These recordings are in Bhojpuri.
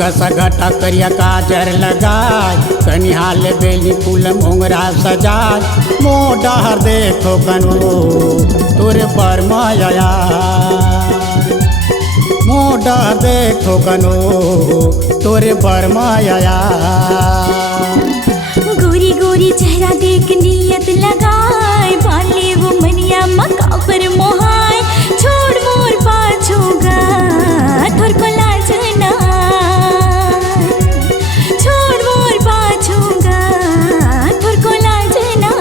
कसा घटा करिया काजर लगाय कनिहाल बेली फूल मोंगरा सजाय मोडा देखो कनो तोरे पर माया मोडा देखो कनो तोरे पर माया। गोरी गोरी चेहरा देख नियत लगाए बाले वो मनिया मका पर मोहाय छोड़ मोर पाछूगा थोर को लाजना छोड़ मोर पाछूगा थोर को लाजना।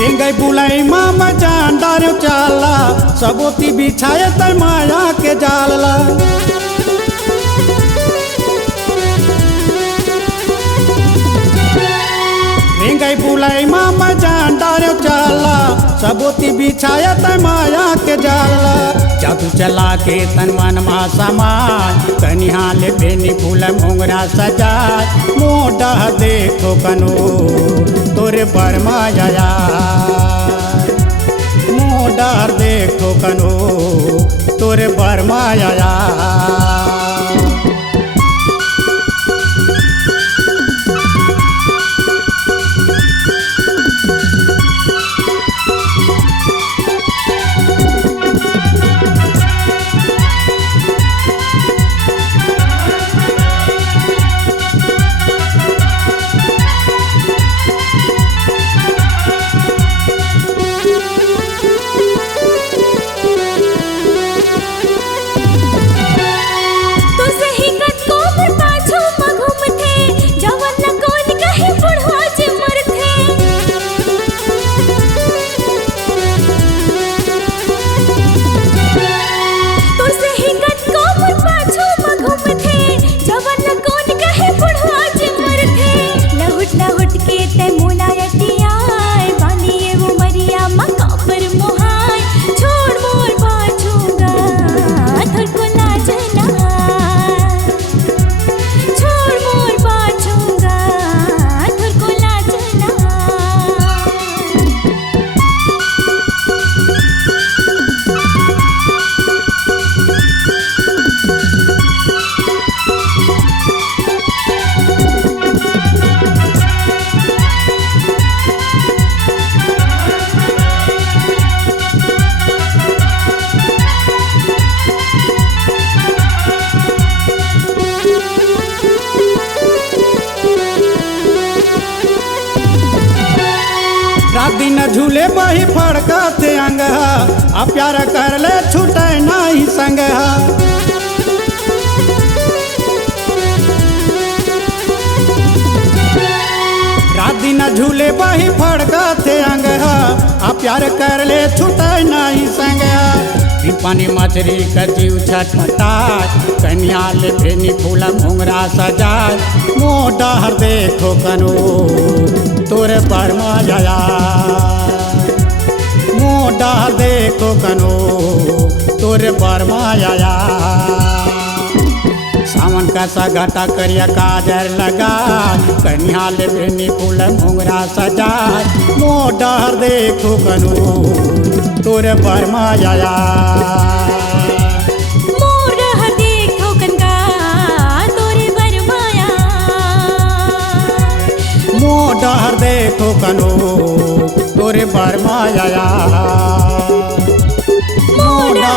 रेंगई बुलाई मामा जानदार चाला सबोती बिछाए तर माया के जाला। रेंगई बुलाई मामा जानदार चाला सबोती बिछाए तर माया के जाला। जादू चला के तन मन मा समान कनिहाल बेनी फूल मोंगरा सजाय मोडा देखो कनो तोरे पर माया मोडा देखो कनो तोरे पर माया। रात दिन झूले बही फड़का थे अंग आ प्यार कर ले छूटे नहीं संग। रात दिन झूले बही फड़का थे अंग आ प्यार कर ले छूटे नहीं संग। पानी मछली कजीव छटपटाए कनियाल बेनी फूल मोंगरा सजाए मोडा देखो कनो तोरे पर माया मोडा देखो कनो तोरे पर माया। सावन का सा घटा करिया काजर लगा कनियाल बेनी फूल मोंगरा सजाए मोडा देखो कनो तोरे पर माया मोरा देखो कनका तोरे पर माया मोडा देखो कनो तोरे पर माया मोडा